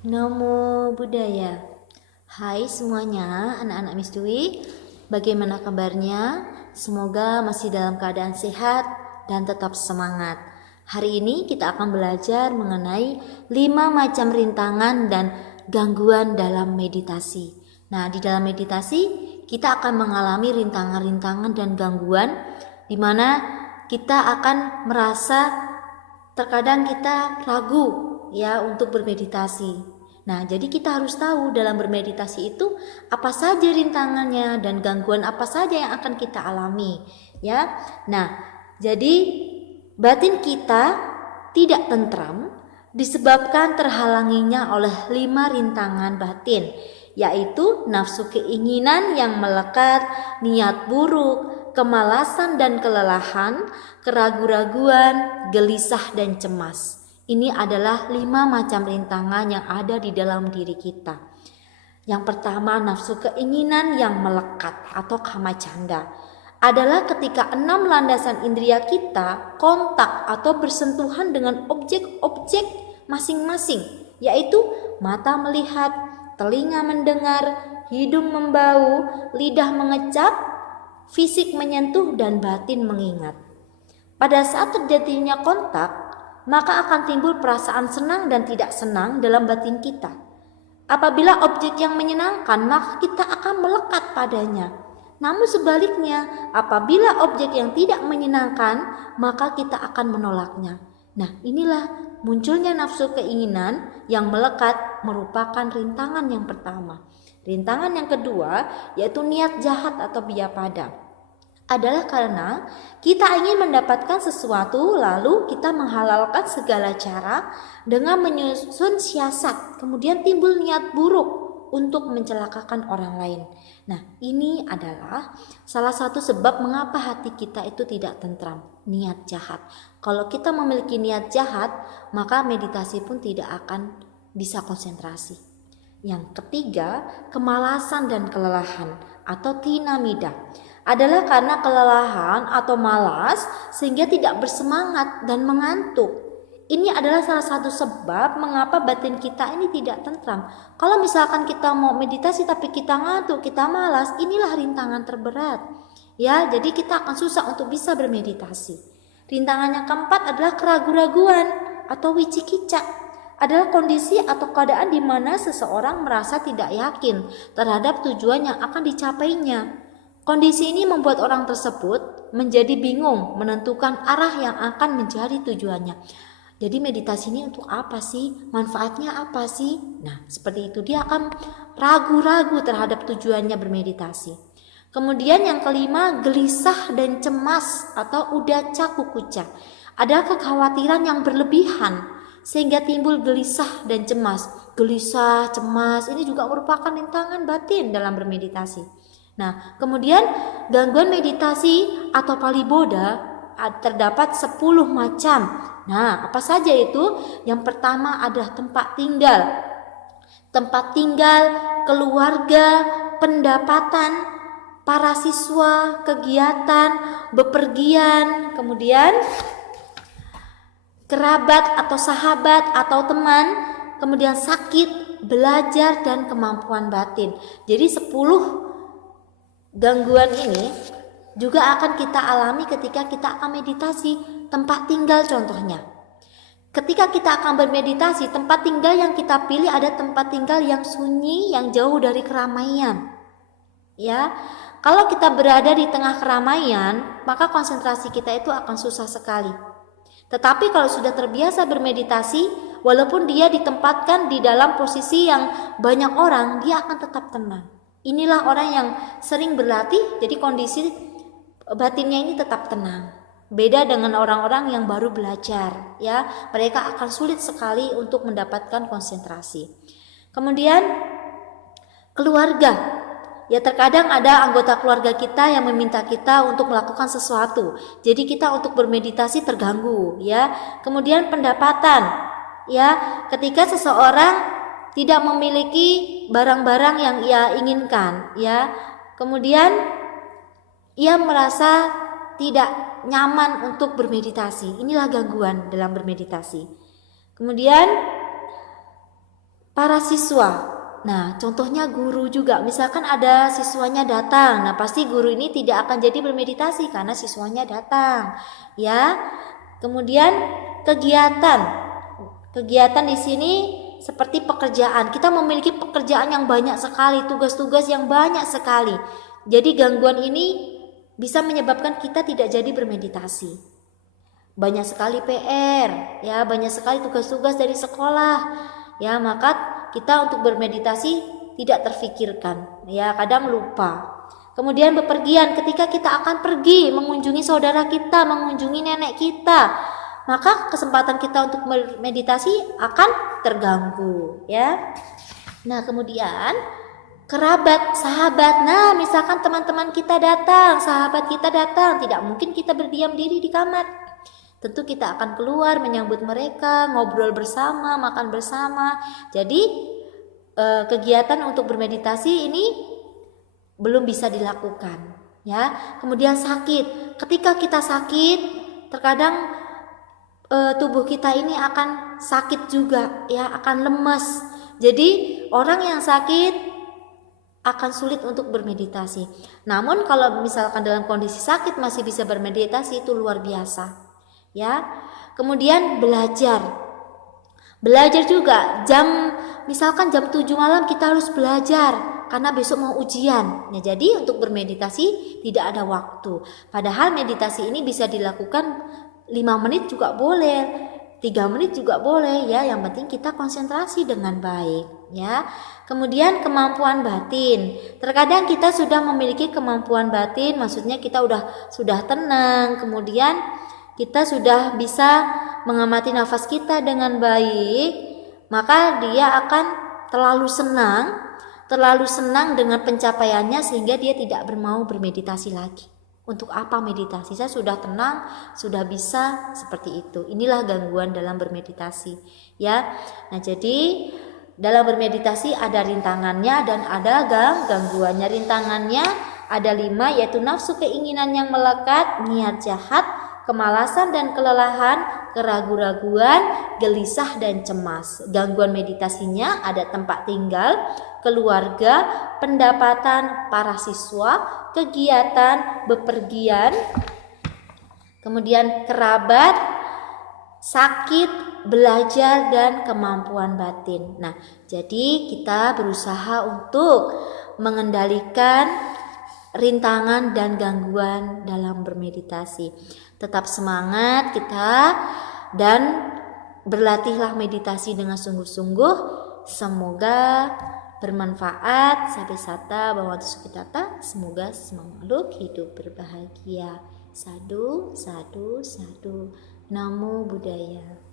Namo Buddhaya. Hai semuanya, anak-anak Miss Dwi. Bagaimana kabarnya? Semoga masih dalam keadaan sehat dan tetap semangat. Hari ini kita akan belajar mengenai 5 macam rintangan dan gangguan dalam meditasi. Nah, di dalam meditasi kita akan mengalami rintangan-rintangan dan gangguan di mana kita akan merasa terkadang kita ragu ya untuk bermeditasi. Nah, jadi kita harus tahu dalam bermeditasi itu apa saja rintangannya dan gangguan apa saja yang akan kita alami, ya. Nah, jadi batin kita tidak tentram disebabkan terhalanginya oleh 5 rintangan batin, yaitu nafsu keinginan yang melekat, niat buruk, kemalasan dan kelelahan, keraguan-raguan, gelisah dan cemas. Ini adalah 5 macam rintangan yang ada di dalam diri kita. Yang pertama, nafsu keinginan yang melekat atau kamacanda adalah ketika 6 landasan indria kita kontak atau bersentuhan dengan objek-objek masing-masing, yaitu mata melihat, telinga mendengar, hidung membau, lidah mengecap, fisik menyentuh, dan batin mengingat. Pada saat terjadinya kontak, maka akan timbul perasaan senang dan tidak senang dalam batin kita. Apabila objek yang menyenangkan, maka kita akan melekat padanya. Namun sebaliknya, apabila objek yang tidak menyenangkan, maka kita akan menolaknya. Nah, inilah munculnya nafsu keinginan yang melekat merupakan rintangan yang pertama. Rintangan yang kedua yaitu niat jahat atau biyapada. Adalah karena kita ingin mendapatkan sesuatu lalu kita menghalalkan segala cara dengan menyusun siasat, kemudian timbul niat buruk untuk mencelakakan orang lain. Nah, ini adalah salah satu sebab mengapa hati kita itu tidak tentram, niat jahat. Kalau kita memiliki niat jahat, maka meditasi pun tidak akan bisa konsentrasi. Yang ketiga, kemalasan dan kelelahan atau tinamida adalah karena kelelahan atau malas sehingga tidak bersemangat dan mengantuk. Ini adalah salah satu sebab mengapa batin kita ini tidak tentram. Kalau misalkan kita mau meditasi tapi kita ngantuk, kita malas, inilah rintangan terberat. Ya, jadi kita akan susah untuk bisa bermeditasi. Rintangan yang keempat adalah keraguan-raguan atau wicikica. Adalah kondisi atau keadaan di mana seseorang merasa tidak yakin terhadap tujuan yang akan dicapainya. Kondisi ini membuat orang tersebut menjadi bingung menentukan arah yang akan menjadi tujuannya. Jadi meditasi ini untuk apa sih? Manfaatnya apa sih? Nah, seperti itu dia akan ragu-ragu terhadap tujuannya bermeditasi. Kemudian yang kelima, gelisah dan cemas atau udaca kukuca. Ada kekhawatiran yang berlebihan sehingga timbul gelisah dan cemas. Gelisah, cemas ini juga merupakan rintangan batin dalam bermeditasi. Nah, kemudian gangguan meditasi atau paliboda terdapat 10 macam. Nah, apa saja itu? Yang pertama adalah tempat tinggal. Tempat tinggal, keluarga, pendapatan, para siswa, kegiatan, bepergian, kemudian kerabat atau sahabat atau teman, kemudian sakit, belajar, dan kemampuan batin. Jadi 10 gangguan ini juga akan kita alami ketika kita akan meditasi. Tempat tinggal contohnya. Ketika kita akan bermeditasi, tempat tinggal yang kita pilih ada tempat tinggal yang sunyi, yang jauh dari keramaian. Ya, kalau kita berada di tengah keramaian, maka konsentrasi kita itu akan susah sekali. Tetapi kalau sudah terbiasa bermeditasi, walaupun dia ditempatkan di dalam posisi yang banyak orang, dia akan tetap tenang. Inilah orang yang sering berlatih, jadi kondisi batinnya ini tetap tenang. Beda dengan orang-orang yang baru belajar, ya, mereka akan sulit sekali untuk mendapatkan konsentrasi. Kemudian keluarga. Ya, terkadang ada anggota keluarga kita yang meminta kita untuk melakukan sesuatu. Jadi kita untuk bermeditasi terganggu, ya. Kemudian pendapatan. Ya, ketika seseorang tidak memiliki barang-barang yang ia inginkan, ya. Kemudian ia merasa tidak nyaman untuk bermeditasi. Inilah gangguan dalam bermeditasi. Kemudian para siswa. Nah, contohnya guru juga. Misalkan ada siswanya datang. Nah, pasti guru ini tidak akan jadi bermeditasi karena siswanya datang. Ya. Kemudian kegiatan. Kegiatan di sini seperti pekerjaan. Kita memiliki pekerjaan yang banyak sekali, tugas-tugas yang banyak sekali. Jadi gangguan ini bisa menyebabkan kita tidak jadi bermeditasi. Banyak sekali PR, ya, banyak sekali tugas-tugas dari sekolah. Ya, maka kita untuk bermeditasi tidak terfikirkan, ya, kadang lupa. Kemudian bepergian, ketika kita akan pergi mengunjungi saudara kita, mengunjungi nenek kita, maka kesempatan kita untuk bermeditasi akan terganggu, ya. Nah, kemudian kerabat, sahabat. Nah, misalkan teman-teman kita datang, sahabat kita datang, tidak mungkin kita berdiam diri di kamar. Tentu kita akan keluar menyambut mereka, ngobrol bersama, makan bersama. Jadi kegiatan untuk bermeditasi ini belum bisa dilakukan, ya. Kemudian sakit. Ketika kita sakit, terkadang tubuh kita ini akan sakit juga, ya, akan lemas. Jadi orang yang sakit akan sulit untuk bermeditasi. Namun kalau misalkan dalam kondisi sakit masih bisa bermeditasi, itu luar biasa. Ya, kemudian belajar juga misalkan jam 7 malam kita harus belajar karena besok mau ujian. Nah, jadi untuk bermeditasi tidak ada waktu. Padahal meditasi ini bisa dilakukan 5 menit juga boleh, 3 menit juga boleh, ya. Yang penting kita konsentrasi dengan baik, ya. Kemudian kemampuan batin. Terkadang kita sudah memiliki kemampuan batin, maksudnya kita sudah tenang, kemudian kita sudah bisa mengamati nafas kita dengan baik, maka dia akan terlalu senang dengan pencapaiannya sehingga dia tidak mau bermeditasi lagi. Untuk apa meditasi? Saya sudah tenang, sudah bisa seperti itu. Inilah gangguan dalam bermeditasi, ya. Nah, jadi dalam bermeditasi ada rintangannya dan ada gangguannya. Rintangannya ada 5, yaitu nafsu keinginan yang melekat, niat jahat, kemalasan dan kelelahan, keraguan-raguan, gelisah dan cemas. Gangguan meditasinya ada tempat tinggal, keluarga, pendapatan para siswa, kegiatan, bepergian, kemudian kerabat, sakit, belajar, dan kemampuan batin. Nah, jadi kita berusaha untuk mengendalikan rintangan dan gangguan dalam bermeditasi. Tetap semangat kita dan berlatihlah meditasi dengan sungguh-sungguh. Semoga bermanfaat. Sabe sata bhavantu sukhita. Semoga semua makhluk hidup berbahagia. Sadu, sadu, sadu. Namo Buddhaya.